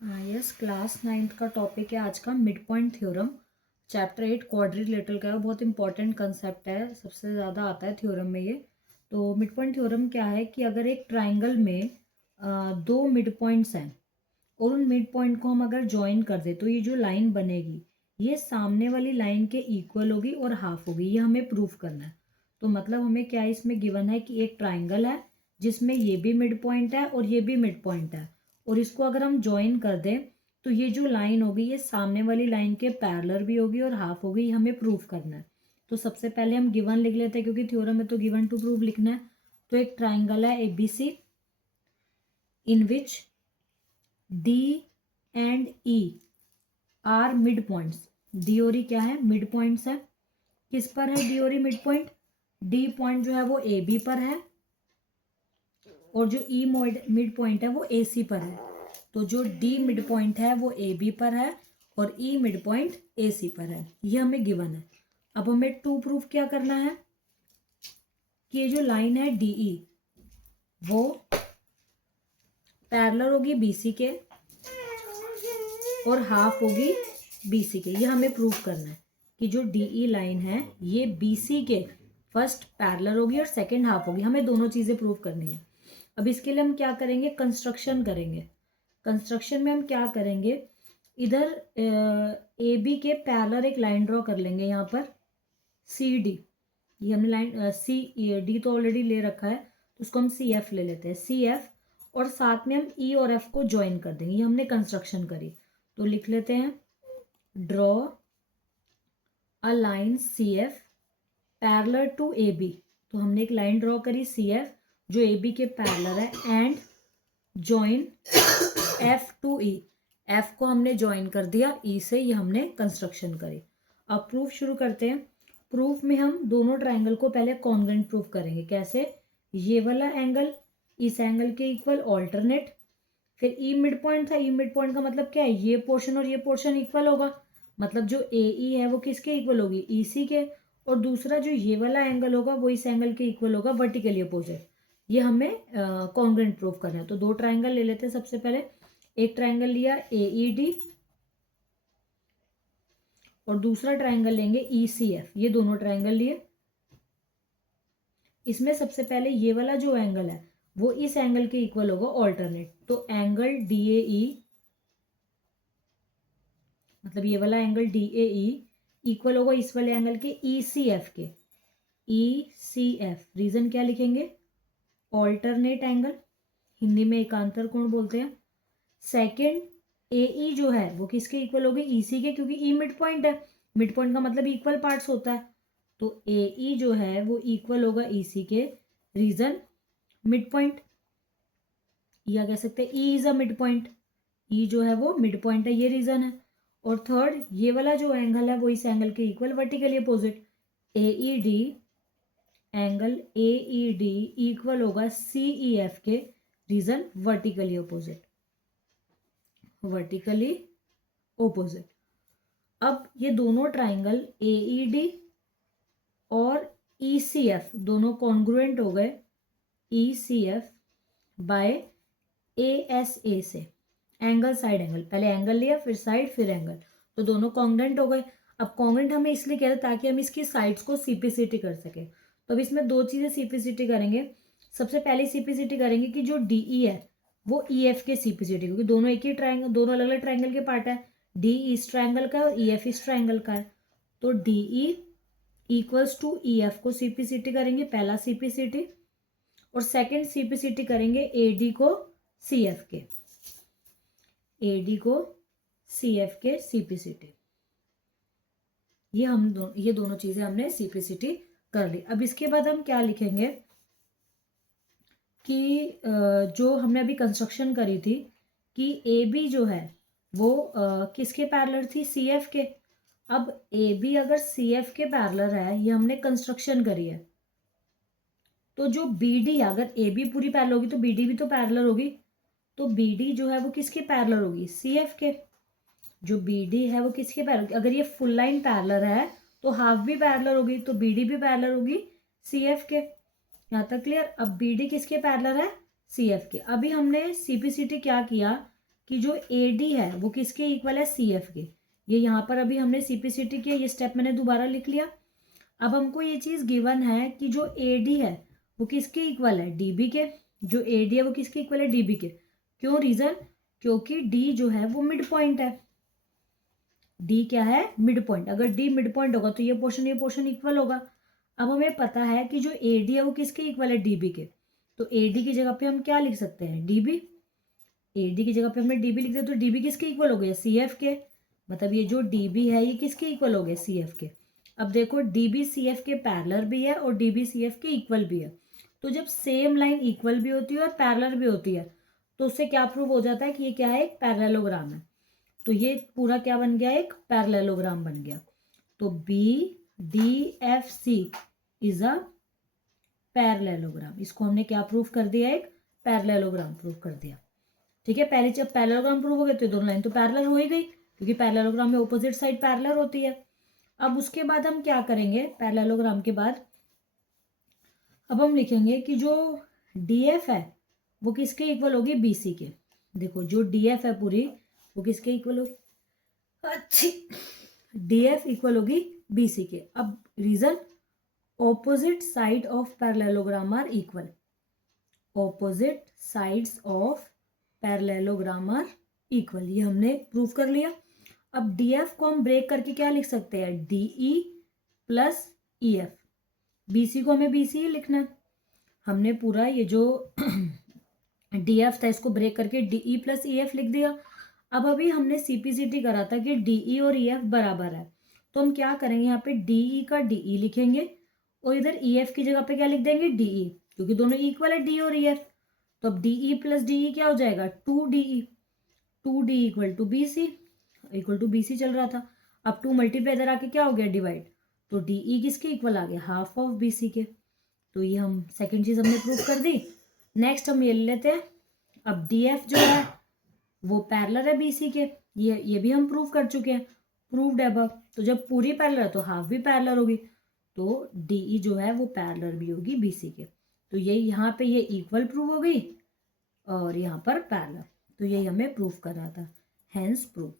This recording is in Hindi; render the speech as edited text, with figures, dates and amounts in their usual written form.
यस, क्लास 9th का टॉपिक है आज का mid point theorem. Chapter 8 quadrilateral का है, बहुत इंपॉर्टेंट कंसेप्ट है, सबसे ज़्यादा आता है थ्योरम में ये। तो मिड पॉइंट थ्योरम क्या है कि अगर एक ट्राइंगल में दो मिड पॉइंट्स हैं और उन मिड पॉइंट को हम अगर ज्वाइन कर दे तो ये जो लाइन बनेगी ये सामने वाली लाइन के इक्वल होगी और हाफ होगी। ये हमें प्रूफ करना है। तो मतलब हमें क्या इसमें गिवन है कि एक ट्राइंगल है जिसमें ये भी मिड पॉइंट है और ये भी मिड पॉइंट है, और इसको अगर हम ज्वाइन कर दें तो ये जो लाइन होगी ये सामने वाली लाइन के पैरेलल भी होगी और हाफ होगी। ये हमें प्रूफ करना है। तो सबसे पहले हम गिवन लिख लेते हैं, क्योंकि थ्योरम में तो गिवन टू प्रूफ लिखना है। तो एक ट्राइंगल है ABC in which D and E are mid points. D और ई क्या है? मिड पॉइंट्स है। किस पर है डी और ई मिड पॉइंट? डी पॉइंट जो है वो AB पर है और जो ई मिड पॉइंट है वो AC पर है। तो जो डी मिड पॉइंट है वो AB पर है और ई मिड पॉइंट AC पर है। ये हमें गिवन है। अब हमें टू प्रूफ क्या करना है कि ये जो लाइन है DE वो पैरेलल होगी BC के और हाफ होगी BC के। ये हमें प्रूफ करना है कि जो DE लाइन है ये BC के फर्स्ट पैरेलल होगी और सेकंड हाफ होगी। हमें दोनों चीज़ें प्रूफ करनी है। अब इसके लिए हम क्या करेंगे? कंस्ट्रक्शन करेंगे। कंस्ट्रक्शन में हम क्या करेंगे? इधर AB के पैरेलल एक लाइन ड्रॉ कर लेंगे यहाँ पर CD। ये हमने लाइन CD तो ऑलरेडी ले रखा है, तो उसको हम CF ले लेते हैं, CF, और साथ में हम E और F को ज्वाइन कर देंगे। ये हमने कंस्ट्रक्शन करी। तो लिख लेते हैं draw a line CF parallel to AB। तो हमने एक लाइन ड्रॉ करी CF जो AB के पैरेलल है and join F to E। F को हमने ज्वाइन कर दिया E से। ये हमने कंस्ट्रक्शन करी। अब प्रूफ शुरू करते हैं। प्रूफ में हम दोनों ट्राइंगल को पहले कॉन्ग्रुएंट प्रूफ करेंगे। कैसे? ये वाला एंगल इस एंगल के इक्वल ऑल्टरनेट। फिर ई मिड पॉइंट था, ई मिड पॉइंट का मतलब क्या है? ये पोर्शन और ये पोर्शन इक्वल होगा, मतलब जो AE है वो किसके इक्वल होगी? EC के। और दूसरा जो ये वाला एंगल होगा वो इस एंगल के इक्वल होगा, वर्टिकली अपोजिट। ये हमें कॉन्ग्रुएंट प्रूफ करना है। तो दो ट्राइंगल ले लेते हैं। सबसे पहले एक ट्राइंगल लिया AED और दूसरा ट्राइंगल लेंगे ECF। ये दोनों ट्राइंगल लिए। इसमें सबसे पहले ये वाला जो एंगल है वो इस एंगल के इक्वल होगा, ऑल्टरनेट। तो एंगल DAE, मतलब ये वाला एंगल DAE इक्वल होगा इस वाले एंगल के ECF के। ECF रीजन क्या लिखेंगे? ऑल्टरनेट एंगल, हिंदी में एकांतर कोण बोलते हैं। सेकंड AE जो है वो किसके इक्वल होगी? EC के, क्योंकि E मिड पॉइंट है। मिड पॉइंट का मतलब इक्वल पार्ट्स होता है। तो AE जो है वो इक्वल होगा EC के, रीजन मिड पॉइंट, या कह सकते हैं E is a mid point. E जो है वो मिड पॉइंट है, ये रीजन है। और थर्ड ये वाला जो एंगल है वो इस एंगल के equal, vertically opposite. AED angle AED equal होगा CEF के, reason vertically opposite, vertically opposite. अब ये दोनों ट्राइंगल AED और ECF दोनों कॉन्ग्रुएंट हो गए ECF बाय ASA से। एंगल साइड एंगल, पहले एंगल लिया फिर साइड फिर एंगल, तो दोनों कॉन्ग्रुएंट हो गए। अब कॉन्ग्रुएंट हमें इसलिए कह रहे हैं ताकि हम इसकी साइड्स को CPCT कर सके। तो अब इसमें दो चीज़ें CPCT करेंगे। सबसे पहले CPCT करेंगे कि जो DE है वो EF के CPCT, क्योंकि दोनों एक ही ट्राइंगल, दोनों अलग अलग ट्राइंगल के पार्ट है। D इस ट्राइंगल का और EF इस ट्राइंगल का है। तो DE इक्वल्स टू EF को CPCT करेंगे, पहला CPCT, और सेकंड CPCT करेंगे AD को CF के, AD को CF के CPCT। ये दोनों चीजें हमने CPCT कर ली। अब इसके बाद हम क्या लिखेंगे कि जो हमने अभी कंस्ट्रक्शन करी थी कि AB जो है वो किसके पैरेलल थी? CF के। अब AB अगर CF के पैरेलल है, ये हमने कंस्ट्रक्शन करी है, तो जो BD अगर AB पूरी पैरेलल होगी तो BD भी तो पैरेलल होगी। तो BD जो है वो किसके पैरेलल होगी? CF के। जो BD है वो किसके पैरेलल? अगर ये फुल लाइन पैरेलल है तो हाफ भी पैरेलल होगी, तो BD भी पैरेलल होगी CF के। यहाँ तक क्लियर? अब BD किसके पैरेलल है? CF के। अभी हमने CPCT क्या किया कि जो AD है वो किसके इक्वल है, CF के। ये यहाँ पर अभी हमने CPCT किया, ये स्टेप मैंने दोबारा लिख लिया। अब हमको ये चीज़ गिवन है कि जो AD है वो किसके इक्वल है, DB के। जो AD है वो किसके इक्वल है, DB के। क्यों, रीज़न, क्योंकि D जो है वो मिड पॉइंट है। D क्या है, मिड पॉइंट। अगर D मिड पॉइंट होगा तो ये पोर्शन इक्वल होगा। अब हमें पता है कि जो AD है वो किसके इक्वल है, DB के। तो AD की जगह पे हम क्या लिख सकते हैं, DB। AD की जगह पे हमने DB लिख दिया, तो DB किसके इक्वल हो गया, CF के। मतलब ये जो DB है ये किसके इक्वल हो गया, CF के। अब देखो DB CF के पैरेलल भी है और DB CF के इक्वल भी है। तो जब सेम लाइन इक्वल भी होती है और पैरेलल भी होती है तो उससे क्या प्रूव हो जाता है कि ये क्या है, एक पैरेललोग्राम है। तो ये पूरा क्या बन गया, एक पैरेललोग्राम बन गया। तो BDFC इज अ पैरेललोग्राम। इसको हमने क्या प्रूफ कर दिया, एक पैरेललोग्राम प्रूफ कर दिया। ठीक है, पहले जब पैरेललोग्राम प्रूव हो गए तो दोनों लाइन तो पैरेलल हो ही गई, क्योंकि पैरेललोग्राम में ऑपोजिट साइड पैरेलल होती है। अब उसके बाद हम क्या करेंगे, पैरेललोग्राम के बाद अब हम लिखेंगे कि जो DF है वो किसके इक्वल होगी, BC के। देखो जो DF है पूरी वो किसके इक्वल होगी, अच्छी, DF इक्वल होगी BC के। अब reason, opposite side of parallelogram are equal. Opposite sides of parallelogram are equal, ये हमने प्रूव कर लिया। अब DF को हम ब्रेक करके क्या लिख सकते हैं, DE प्लस EF। BC को हमें BC ही लिखना है। हमने पूरा ये जो DF था इसको ब्रेक करके DE प्लस EF लिख दिया। अब अभी हमने CPCT करा था कि DE और EF बराबर है, तो हम क्या करेंगे, यहाँ पे DE का DE लिखेंगे और इधर EF की जगह पे क्या लिख देंगे, DE, क्योंकि दोनों इक्वल है D और EF। तो अब DE प्लस DE क्या हो जाएगा, 2DE। 2D equal to BC, equal to BC चल रहा था। अब 2 मल्टीप्लाई इधर आके क्या हो गया, डिवाइड। तो DE किसके इक्वल आ गया, हाफ ऑफ BC के। तो ये हम सेकंड चीज हमने प्रूव कर दी। नेक्स्ट हम ये ले लेते हैं, अब DF जो है वो पैरेलल है BC के, ये भी हम प्रूव कर चुके हैं, प्रूव्ड है अब। तो जब पूरी पैरेलल है तो हाफ भी पैरेलल होगी, तो DE जो है वो पैरेलल भी होगी BC के। तो ये यहाँ पे ये इक्वल प्रूव हो गई और यहाँ पर पैरेलल, तो यही हमें प्रूव कर रहा था, हैंस प्रूव।